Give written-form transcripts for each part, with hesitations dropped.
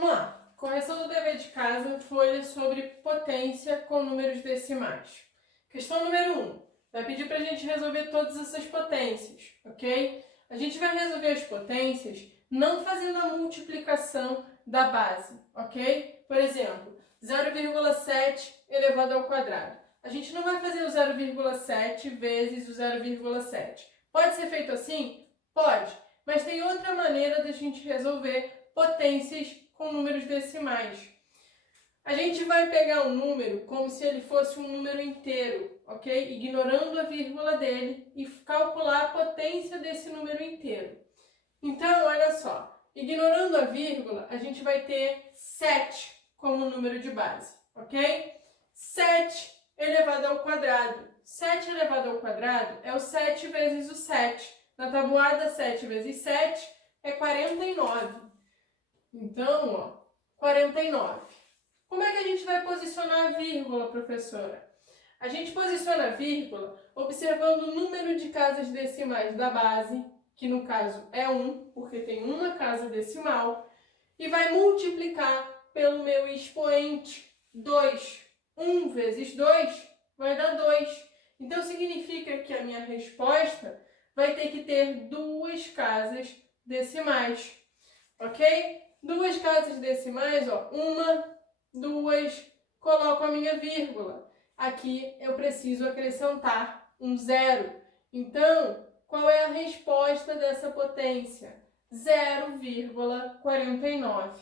Vamos lá. Correção do dever de casa, folha sobre potência com números decimais. Questão número 1. Vai pedir para a gente resolver todas essas potências, ok? A gente vai resolver as potências não fazendo a multiplicação da base, ok? Por exemplo, 0,7 elevado ao quadrado. A gente não vai fazer o 0,7 vezes o 0,7. Pode ser feito assim? Pode, mas tem outra maneira da gente resolver potências com números decimais. A gente vai pegar um número como se ele fosse um número inteiro, ok? Ignorando a vírgula dele e calcular a potência desse número inteiro. Então, olha só, ignorando a vírgula, a gente vai ter 7 como número de base, ok? 7 elevado ao quadrado. 7 elevado ao quadrado é o 7 vezes o 7. Na tabuada, 7 vezes 7 é 49. Então, ó, 49. Como é que a gente vai posicionar a vírgula, professora? A gente posiciona a vírgula observando o número de casas decimais da base, que no caso é 1, porque tem uma casa decimal, e vai multiplicar pelo meu expoente 2. 1 vezes 2 vai dar 2. Então, significa que a minha resposta vai ter que ter duas casas decimais, ok? Duas casas decimais, ó, 1, 2, coloco a minha vírgula. Aqui eu preciso acrescentar um zero. Então, qual é a resposta dessa potência? 0,49.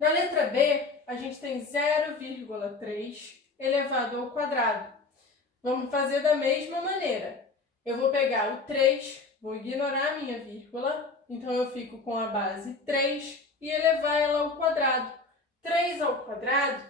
Na letra B, a gente tem 0,3 elevado ao quadrado. Vamos fazer da mesma maneira. Eu vou pegar o 3, vou ignorar a minha vírgula, então eu fico com a base 3 e elevar ela ao quadrado. 3 ao quadrado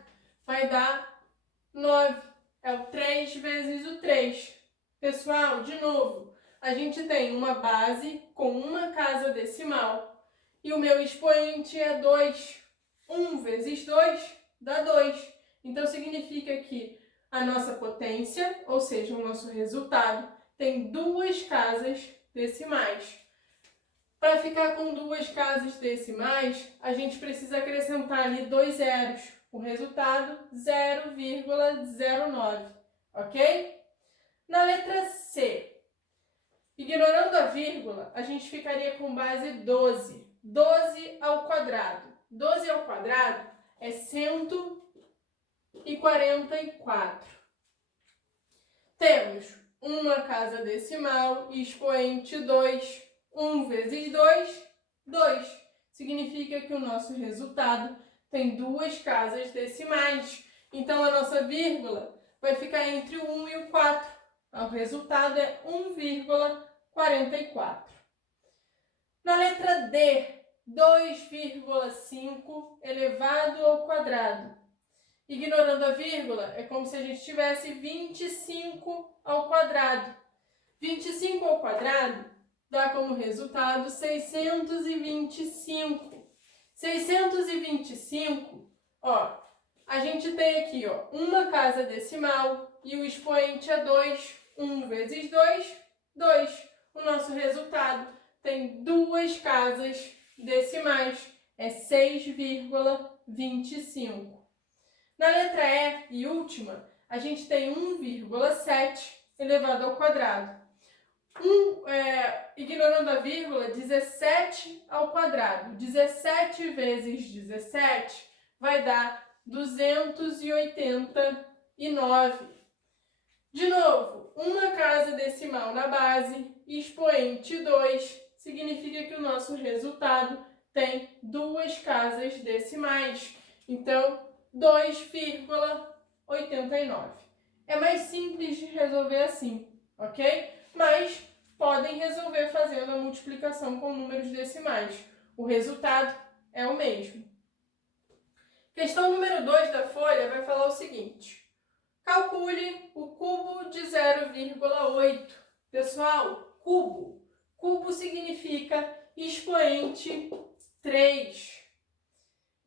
vai dar 9. É o 3 vezes o 3. Pessoal, de novo, a gente tem uma base com uma casa decimal e o meu expoente é 2. 1 vezes 2 dá 2. Então, significa que a nossa potência, ou seja, o nosso resultado, tem duas casas decimais. Para ficar com duas casas decimais, a gente precisa acrescentar ali 2 zeros. O resultado, 0,09, ok? Na letra C, ignorando a vírgula, a gente ficaria com base 12. 12 ao quadrado. 12 ao quadrado é 144. Temos uma casa decimal e expoente 2. 1 vezes 2, 2. Significa que o nosso resultado tem duas casas decimais. Então, a nossa vírgula vai ficar entre o 1 e o 4. O resultado é 1,44. Na letra D, 2,5 elevado ao quadrado. Ignorando a vírgula, é como se a gente tivesse 25 ao quadrado. 25 ao quadrado dá como resultado 625. 625, ó, a gente tem aqui, ó, uma casa decimal e o expoente é 2. 1 vezes 2, 2. O nosso resultado tem duas casas decimais, é 6,25. Na letra E e última, a gente tem 1,7 elevado ao quadrado. Ignorando a vírgula, 17 ao quadrado. 17 vezes 17 vai dar 289. De novo, uma casa decimal na base, expoente 2, significa que o nosso resultado tem duas casas decimais. Então, 2,89. É mais simples de resolver assim, ok? Mas podem resolver fazendo a multiplicação com números decimais. O resultado é o mesmo. Questão número 2 da folha vai falar o seguinte. Calcule o cubo de 0,8. Pessoal, cubo. Cubo significa expoente 3.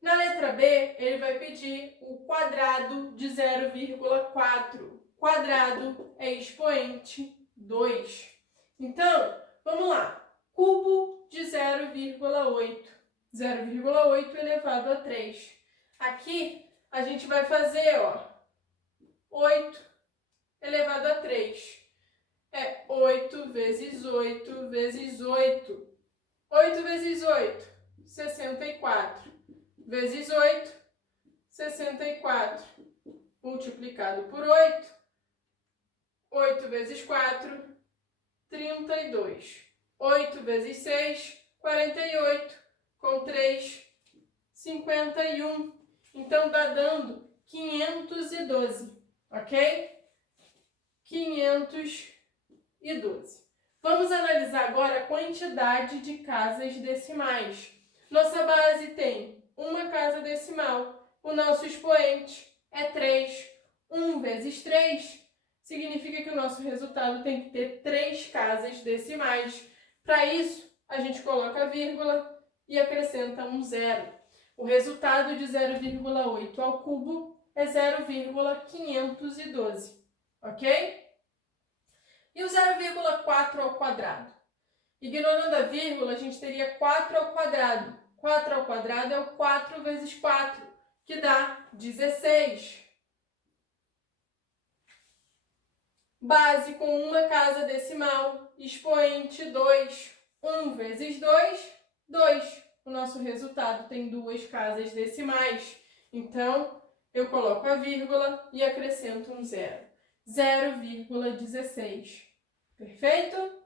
Na letra B, ele vai pedir o quadrado de 0,4. Quadrado é expoente 2. Então, vamos lá. Cubo de 0,8. 0,8 elevado a 3. Aqui, a gente vai fazer, 8 elevado a 3. É 8 vezes 8 vezes 8. 8 vezes 8, 64. Vezes 8, 64. Multiplicado por 8. 8 vezes 4, 32. 8 vezes 6, 48. Com 3, 51. Então, dá dando 512, ok? 512. Vamos analisar agora a quantidade de casas decimais. Nossa base tem uma casa decimal. O nosso expoente é 3. 1 vezes 3 significa que o nosso resultado tem que ter 3 casas decimais. Para isso, a gente coloca a vírgula e acrescenta um zero. O resultado de 0,8 ao cubo é 0,512, ok? E o 0,4 ao quadrado? Ignorando a vírgula, a gente teria 4 ao quadrado. 4 ao quadrado é o 4 vezes 4, que dá 16. Base com uma casa decimal, expoente 2. 1 vezes 2, 2. O nosso resultado tem 2 casas decimais. Então, eu coloco a vírgula e acrescento um zero. 0,16. Perfeito?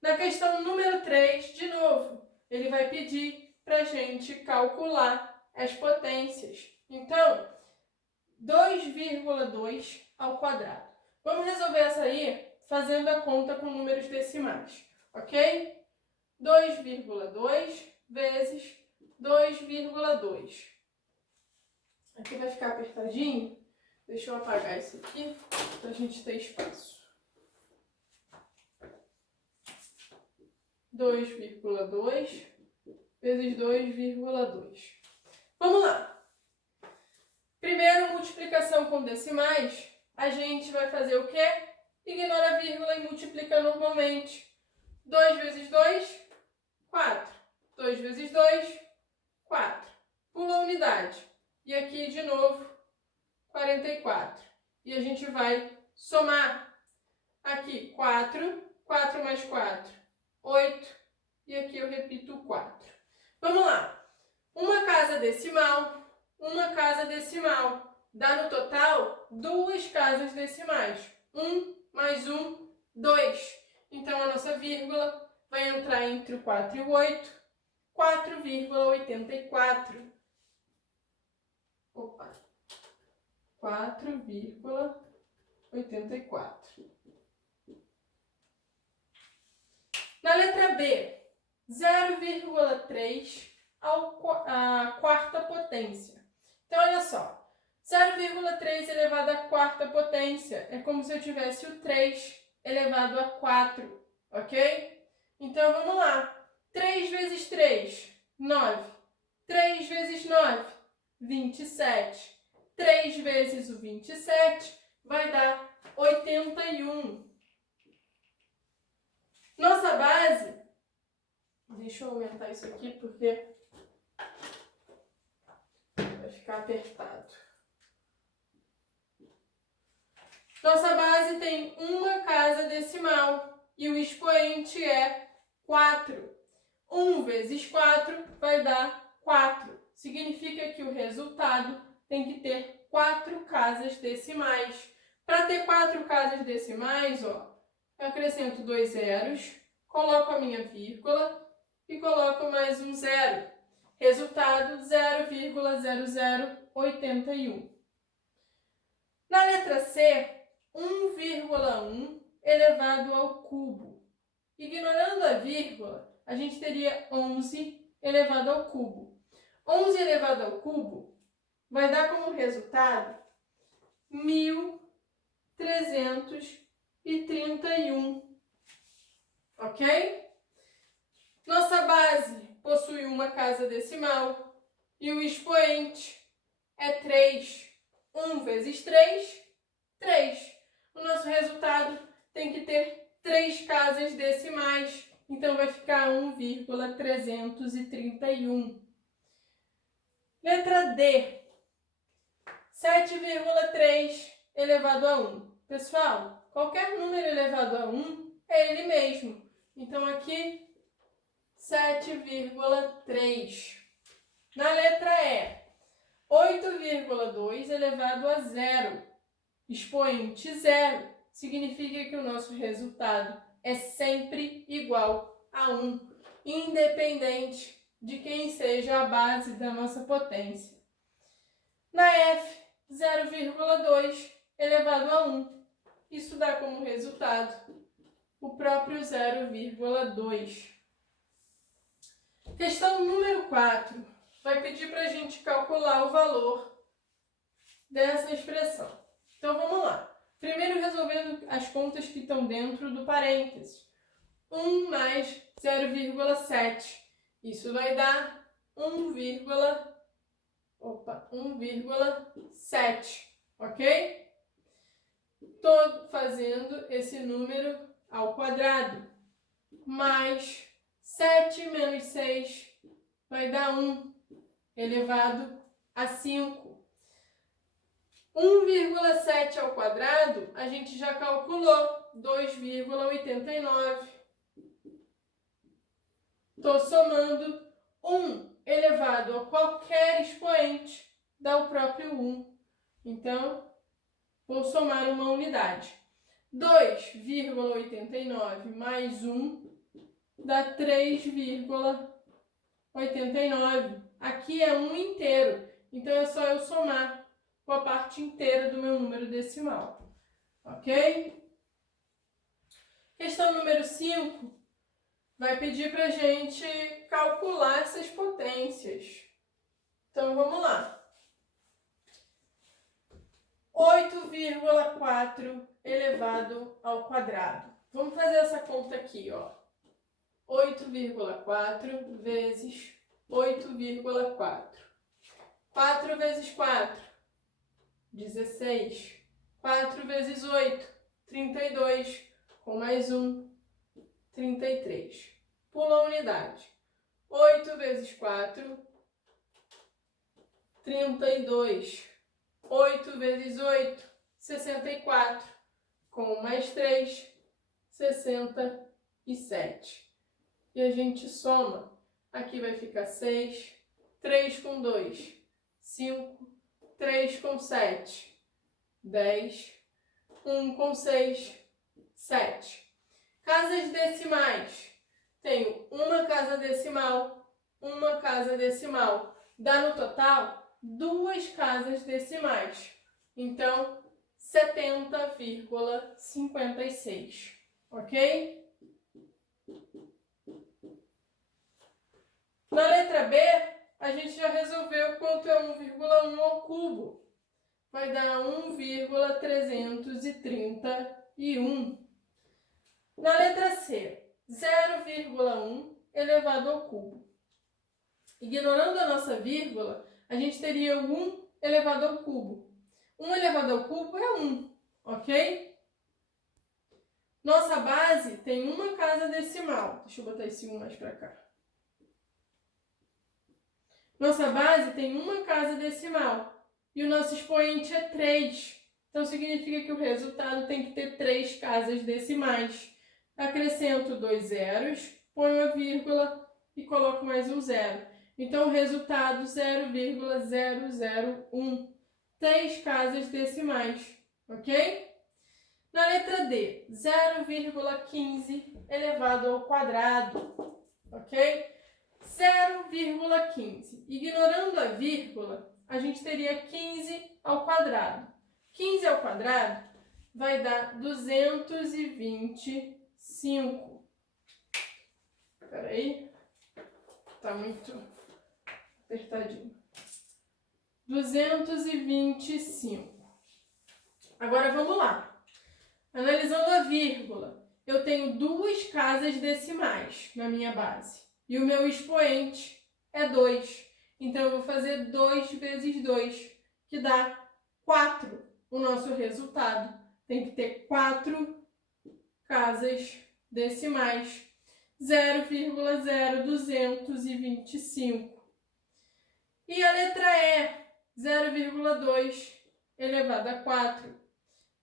Na questão número 3, de novo, ele vai pedir para a gente calcular as potências. Então, 2,2 ao quadrado. Vamos resolver essa aí fazendo a conta com números decimais, ok? 2,2 vezes 2,2. Aqui vai ficar apertadinho. Deixa eu apagar isso aqui para a gente ter espaço. 2,2 vezes 2,2. Vamos lá. Primeiro, multiplicação com decimais. A gente vai fazer o quê? Ignora a vírgula e multiplica normalmente. 2 vezes 2, 4. 2 vezes 2, 4. Pula a unidade. E aqui, de novo, 44. E a gente vai somar. Aqui, 4. 4 mais 4, 8. E aqui eu repito 4. Vamos lá. Uma casa decimal. Dá no total 2 casas decimais. 1 mais 1, 2. Então, a nossa vírgula vai entrar entre o 4 e o 8. 4,84. Opa. 4,84. Na letra B, 0,3 à quarta potência. Então, olha só. 0,3 elevado à quarta potência é como se eu tivesse o 3 elevado a 4, ok? Então, vamos lá. 3 vezes 3, 9. 3 vezes 9, 27. 3 vezes o 27 vai dar 81. Nossa base, deixa eu aumentar isso aqui porque vai ficar apertado. Nossa base tem uma casa decimal e o expoente é 4. 1 vezes 4 vai dar 4. Significa que o resultado tem que ter 4 casas decimais. Para ter 4 casas decimais, eu acrescento 2 zeros, coloco a minha vírgula e coloco mais um zero. Resultado 0,0081. Na letra C, 1,1 elevado ao cubo. Ignorando a vírgula, a gente teria 11 elevado ao cubo. 11 elevado ao cubo vai dar como resultado 1.331. Ok? Nossa base possui uma casa decimal e o expoente é 3. 1 vezes 3, 3. O nosso resultado tem que ter 3 casas decimais, então vai ficar 1,331. Letra D, 7,3 elevado a 1. Pessoal, qualquer número elevado a 1 é ele mesmo. Então, aqui, 7,3. Na letra E, 8,2 elevado a 0. Expoente 0 significa que o nosso resultado é sempre igual a 1, independente de quem seja a base da nossa potência. Na F, 0,2 elevado a 1. Isso dá como resultado o próprio 0,2. Questão número 4. Vai pedir para a gente calcular o valor dessa expressão. Então, vamos lá. Primeiro, resolvendo as contas que estão dentro do parênteses. 1 mais 0,7. Isso vai dar 1,7, ok? Estou fazendo esse número ao quadrado. Mais 7 menos 6 vai dar 1 elevado a 5. 1,7 ao quadrado, a gente já calculou, 2,89. Estou somando 1 elevado a qualquer expoente, dá o próprio 1. Então, vou somar uma unidade. 2,89 mais 1 dá 3,89. Aqui é 1 inteiro, então é só eu somar com a parte inteira do meu número decimal. Ok? Questão número 5 vai pedir para a gente calcular essas potências. Então, vamos lá. 8,4 elevado ao quadrado. Vamos fazer essa conta aqui, ó. 8,4 vezes 8,4. 4 vezes 4, 16. 4 vezes 8, 32. Com mais 1, 33. Pula a unidade. 8 vezes 4, 32. 8 vezes 8, 64. Com mais 3, 67. E a gente soma. Aqui vai ficar 6. 3 com 2, 5. 3 com 7, 10. 1 com 6, 7. Casas decimais. Tenho uma casa decimal, uma casa decimal. Dá no total 2 casas decimais. Então, 70,56. Ok? Na letra B, a gente já resolveu quanto é 1,1 ao cubo. Vai dar 1,331. Na letra C, 0,1 elevado ao cubo. Ignorando a nossa vírgula, a gente teria o 1 elevado ao cubo. 1 elevado ao cubo é 1, ok? Nossa base tem uma casa decimal. Deixa eu botar esse 1 mais para cá. Nossa base tem uma casa decimal e o nosso expoente é 3. Então, significa que o resultado tem que ter 3 casas decimais. Acrescento 2 zeros, ponho a vírgula e coloco mais um zero. Então, o resultado 0,001. 3 casas decimais, ok? Na letra D, 0,15 elevado ao quadrado, ok? 0,15. Ignorando a vírgula, a gente teria 15 ao quadrado. 15 ao quadrado vai dar 225. Espera aí. Tá muito apertadinho. 225. Agora vamos lá. Analisando a vírgula, eu tenho 2 casas decimais na minha base. E o meu expoente é 2. Então, eu vou fazer 2 vezes 2, que dá 4. O nosso resultado tem que ter 4 casas decimais. 0,0225. E a letra E, 0,2 elevado a 4.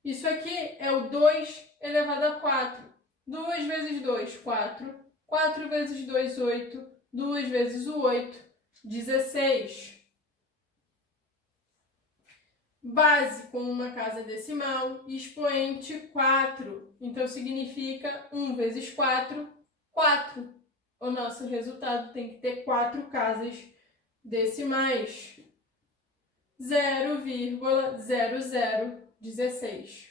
Isso aqui é o 2 elevado a 4. 2 vezes 2, 4. 4 vezes 2, 8. 2 vezes o 8, 16. Base com uma casa decimal, expoente 4. Então, significa 1 vezes 4, 4. O nosso resultado tem que ter 4 casas decimais. 0,0016.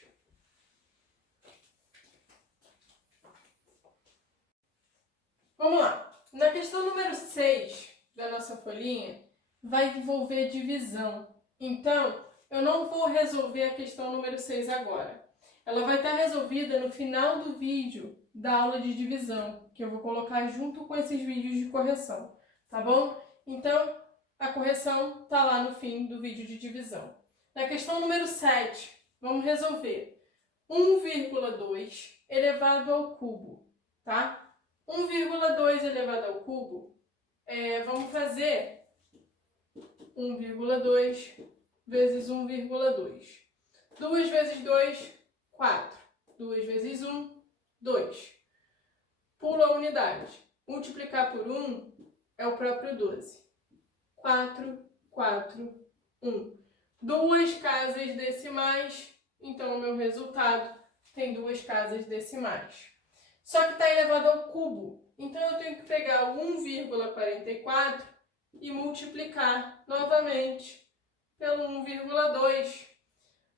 Vamos lá. Na questão número 6 da nossa folhinha, vai envolver divisão. Então, eu não vou resolver a questão número 6 agora. Ela vai estar resolvida no final do vídeo da aula de divisão, que eu vou colocar junto com esses vídeos de correção, tá bom? Então, a correção está lá no fim do vídeo de divisão. Na questão número 7, vamos resolver 1,2 elevado ao cubo, tá? 1,2 elevado ao cubo, vamos fazer 1,2 vezes 1,2. 2 vezes 2, 4. 2 vezes 1, 2. Pula a unidade. Multiplicar por 1 é o próprio 12. 4, 4, 1. 2 casas decimais, então o meu resultado tem 2 casas decimais. Só que está elevado ao cubo, então eu tenho que pegar o 1,44 e multiplicar novamente pelo 1,2.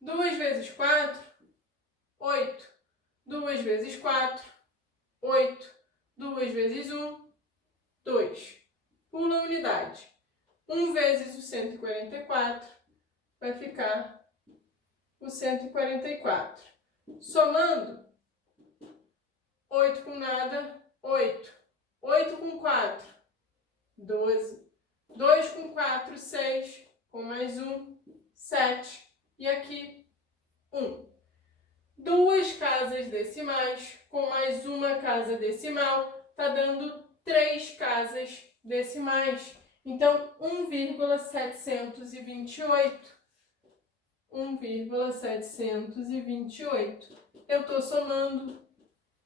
2 vezes 4, 8. 2 vezes 4, 8. 2 vezes 1, 2. Pula a unidade. 1 vezes o 144 vai ficar o 144. Somando, 8 com nada, 8. 8 com 4, 12. 2 com 4, 6. Com mais 1, 7. E aqui, 1. 2 casas decimais com mais uma casa decimal, está dando 3 casas decimais. Então, 1,728. 1,728. Eu estou somando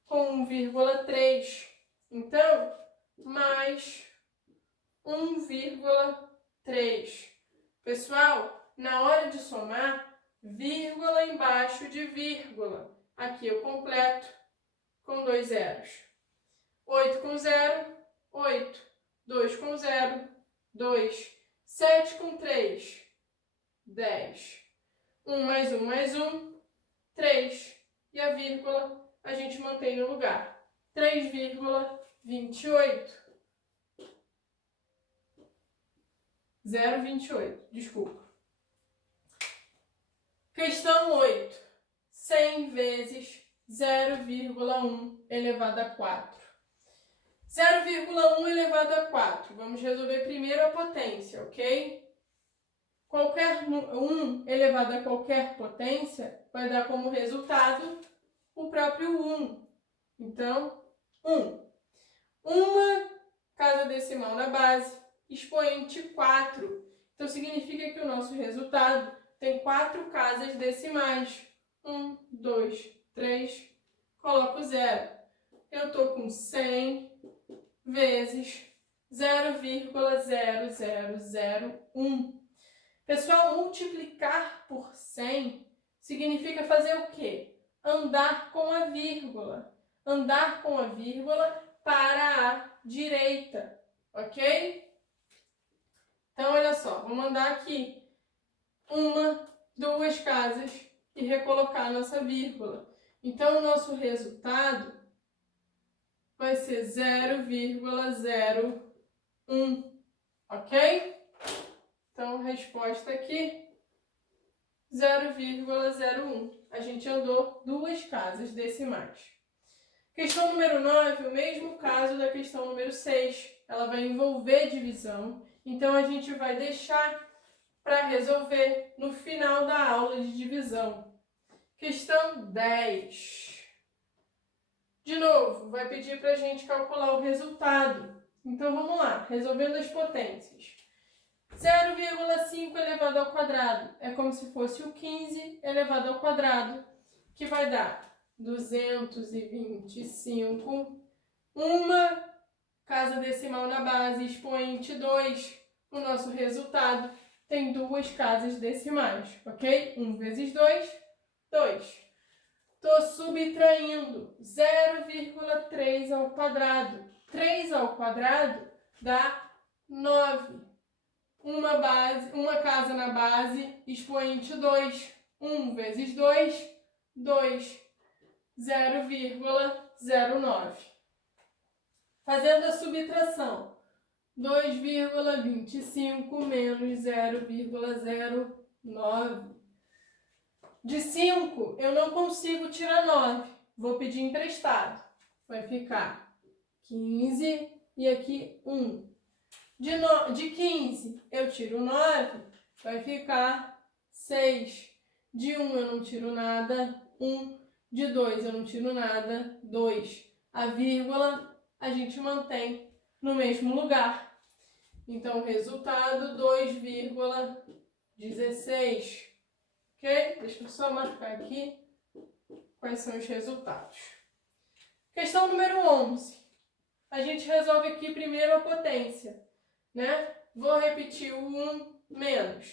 com 1,3. Então, mais 1,3. Pessoal, na hora de somar, vírgula embaixo de vírgula. Aqui eu completo com 2 zeros. 8 com 0, 8. 2 com 0, 2. 7 com 3, 10. 1 mais 1 mais 1, 3. E a vírgula a gente mantém no lugar. 3,28. 0,28, desculpa. Questão 8. 100 vezes 0,1 elevado a 4. 0,1 elevado a 4. Vamos resolver primeiro a potência, ok? Qualquer 1 elevado a qualquer potência vai dar como resultado o próprio 1. Então, 1. Uma casa decimal na base, expoente 4. Então, significa que o nosso resultado tem 4 casas decimais. 1, 2, 3, coloco 0. Eu estou com 100 vezes 0,0001. Pessoal, multiplicar por 100 significa fazer o quê? Andar com a vírgula. Andar com a vírgula para a direita, ok? Então, olha só, vamos andar aqui 1, 2 casas e recolocar a nossa vírgula. Então, o nosso resultado vai ser 0,01, ok? Então, a resposta aqui, 0,01. A gente andou 2 casas decimais. Questão número 9, o mesmo caso da questão número 6. Ela vai envolver divisão, então a gente vai deixar para resolver no final da aula de divisão. Questão 10. De novo, vai pedir para a gente calcular o resultado. Então, vamos lá, resolvendo as potências. 0,5 elevado ao quadrado é como se fosse o 15 elevado ao quadrado, que vai dar 225, uma casa decimal na base, expoente 2. O nosso resultado tem duas casas decimais, ok? 1 vezes 2, 2. Estou subtraindo 0,3 ao quadrado. 3 ao quadrado dá 9. Uma casa na base, expoente 2. 1 vezes 2, 2. 0,09. Fazendo a subtração, 2,25 menos 0,09. De 5, eu não consigo tirar 9. Vou pedir emprestado. Vai ficar 15 e aqui 1. De 15, eu tiro 9. Vai ficar 6. De 1, eu não tiro nada. 1. De 2, eu não tiro nada. 2. A vírgula, a gente mantém no mesmo lugar. Então, resultado 2,16. Ok? Deixa eu só marcar aqui quais são os resultados. Questão número 11. A gente resolve aqui primeiro a potência, né? Vou repetir o 1 menos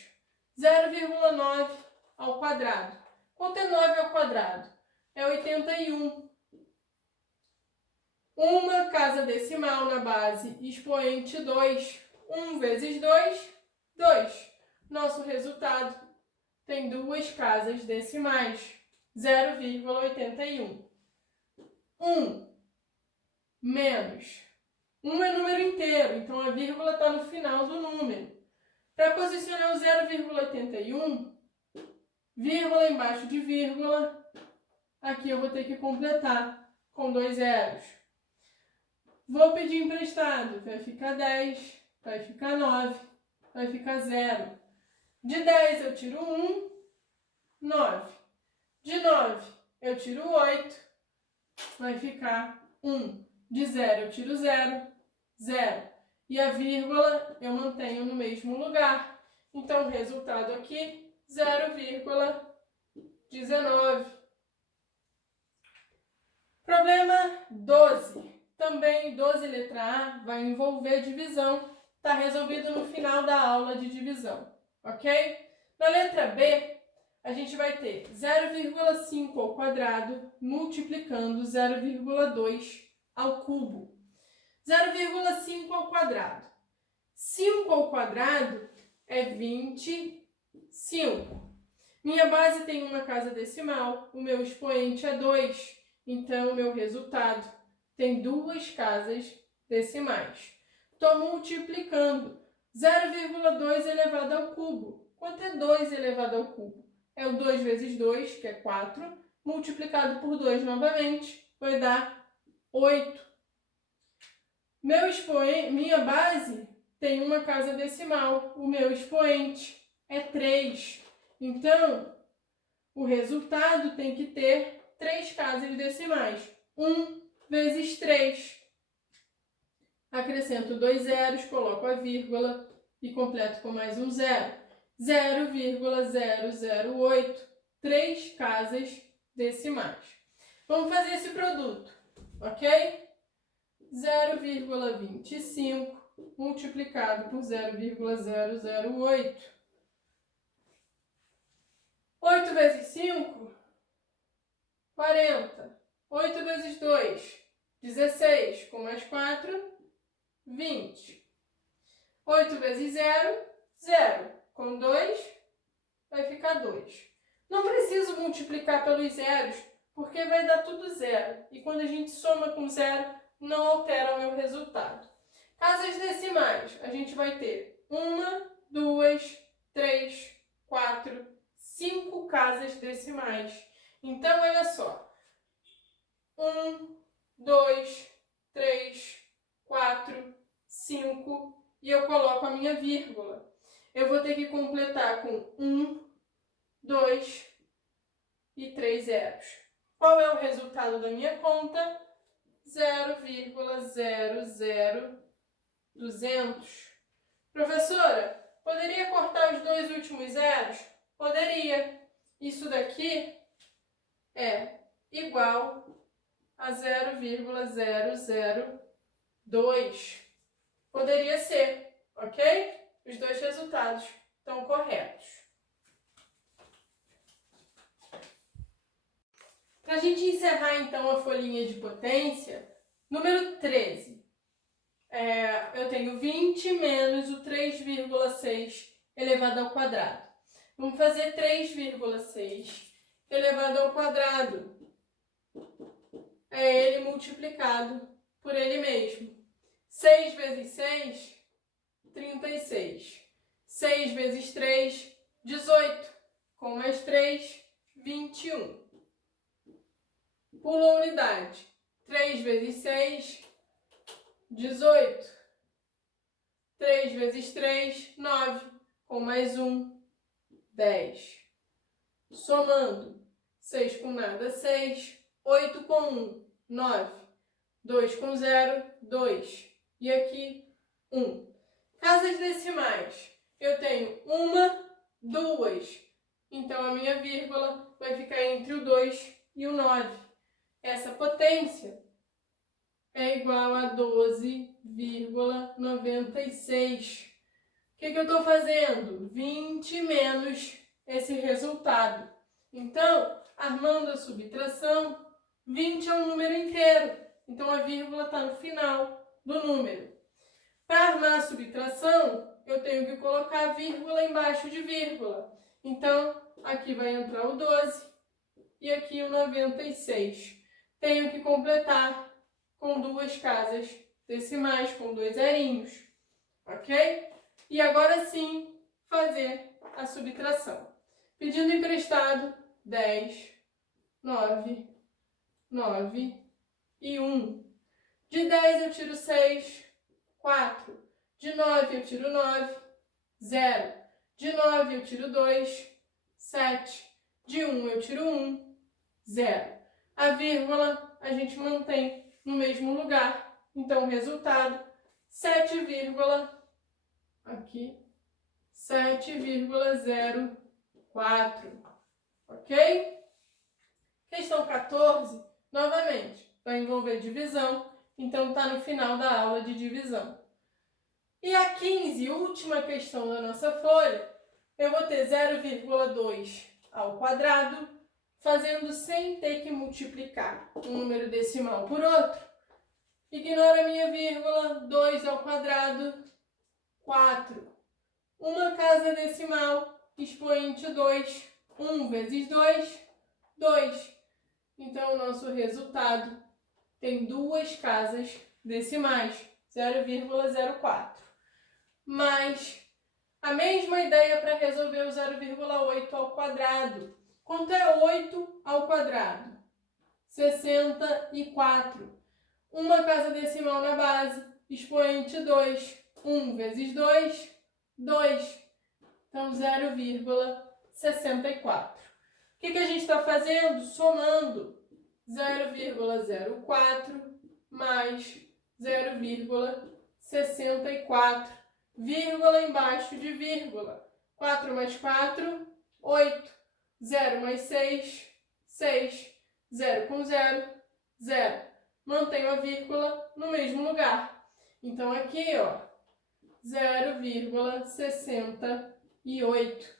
0,9 ao quadrado. Quanto é 9 ao quadrado? É 81. Uma casa decimal na base, expoente 2. 1 vezes 2, 2. Nosso resultado tem duas casas decimais, 0,81. 1 menos. 1 é número inteiro, então a vírgula está no final do número. Para posicionar o 0,81, vírgula embaixo de vírgula, aqui eu vou ter que completar com 2 zeros. Vou pedir emprestado, vai ficar 10, vai ficar 9, vai ficar 0. De 10 eu tiro 1, 9. De 9 eu tiro 8, vai ficar 1. De 0 eu tiro 0, 0. E a vírgula eu mantenho no mesmo lugar. Então o resultado aqui, 0,19. Problema 12. Também 12 letra A vai envolver divisão. Está resolvido no final da aula de divisão, ok? Na letra B, a gente vai ter 0,5 ao quadrado multiplicando 0,2 ao cubo. 0,5 ao quadrado. 5 ao quadrado é 25. Minha base tem uma casa decimal, o meu expoente é 2. Então, o meu resultado tem duas casas decimais. Estou multiplicando 0,2 elevado ao cubo. Quanto é 2 elevado ao cubo? É o 2 vezes 2, que é 4, multiplicado por 2 novamente, vai dar 8. Minha base tem uma casa decimal, o meu expoente é 3. Então, o resultado tem que ter 3 casas decimais. 1 vezes 3. Acrescento 2 zeros, coloco a vírgula e completo com mais um zero. 0,008. 3 casas decimais. Vamos fazer esse produto, ok? 0,25 multiplicado por 0,008. 8 vezes 5, 40. 8 vezes 2, 16. Com mais 4, 20. 8 vezes 0, 0. Com 2, vai ficar 2. Não preciso multiplicar pelos zeros, porque vai dar tudo zero. E quando a gente soma com zero, não altera o meu resultado. Casas decimais, a gente vai ter 1, 2, 3, 4, 5 casas decimais. Então, olha só. 1, 2, 3, 4, 5 e eu coloco a minha vírgula. Eu vou ter que completar com 1, 2 e 3 zeros. Qual é o resultado da minha conta? 0,00200. Professora, Poderia cortar os dois últimos zeros? Poderia. Isso daqui é igual a 0,002. Poderia ser, ok? Os dois resultados estão corretos. Para a gente encerrar, então, a folhinha de potência, número 13. Eu tenho 20 menos o 3,6 elevado ao quadrado. Vamos fazer 3,6 elevado ao quadrado. É ele multiplicado por ele mesmo. 6 vezes 6, 36. 6 vezes 3, 18. Com mais 3, 21. Pula a unidade. 3 vezes 6, 18. 3 vezes 3, 9. Com mais 1, 10. Somando. 6 com nada, 6. 8 com 1, 9. 2 com 0, 2. E aqui, 1. Casas decimais. Eu tenho uma, duas. Então, a minha vírgula vai ficar entre o 2 e o 9. Essa potência é igual a 12,96. O que eu estou fazendo? 20 menos esse resultado. Então, armando a subtração, 20 é um número inteiro. Então, a vírgula está no final do número. Para armar a subtração, eu tenho que colocar vírgula embaixo de vírgula. Então, aqui vai entrar o 12 e aqui o 96. Tenho que completar com duas casas decimais, com dois zerinhos, ok? E agora sim, fazer a subtração. Pedindo emprestado, 10, 9, 9 e 1. De 10 eu tiro 6, 4. De 9 eu tiro 9, 0. De 9 eu tiro 2, 7. De 1 eu tiro 1, 0. A vírgula a gente mantém no mesmo lugar. Então, o resultado, 7,04. Ok? Questão 14, novamente, vai envolver divisão. Então, está no final da aula de divisão. E a 15, última questão da nossa folha, eu vou ter 0,2 ao quadrado, fazendo sem ter que multiplicar um número decimal por outro. Ignora a minha vírgula, 2 ao quadrado, 4. Uma casa decimal, expoente 2, 1 vezes 2, 2. Então, o nosso resultado tem duas casas decimais, 0,04. Mas a mesma ideia para resolver o 0,8 ao quadrado. Quanto é 8 ao quadrado? 64. Uma casa decimal na base, expoente 2. 1 vezes 2, 2. Então, 0,64. O que a gente está fazendo? Somando 0,04 mais 0,64. Vírgula embaixo de vírgula. 4 mais 4, 8. 0 mais 6, 6. 0 com 0, 0. Mantenho a vírgula no mesmo lugar. Então, aqui, ó, 0,68.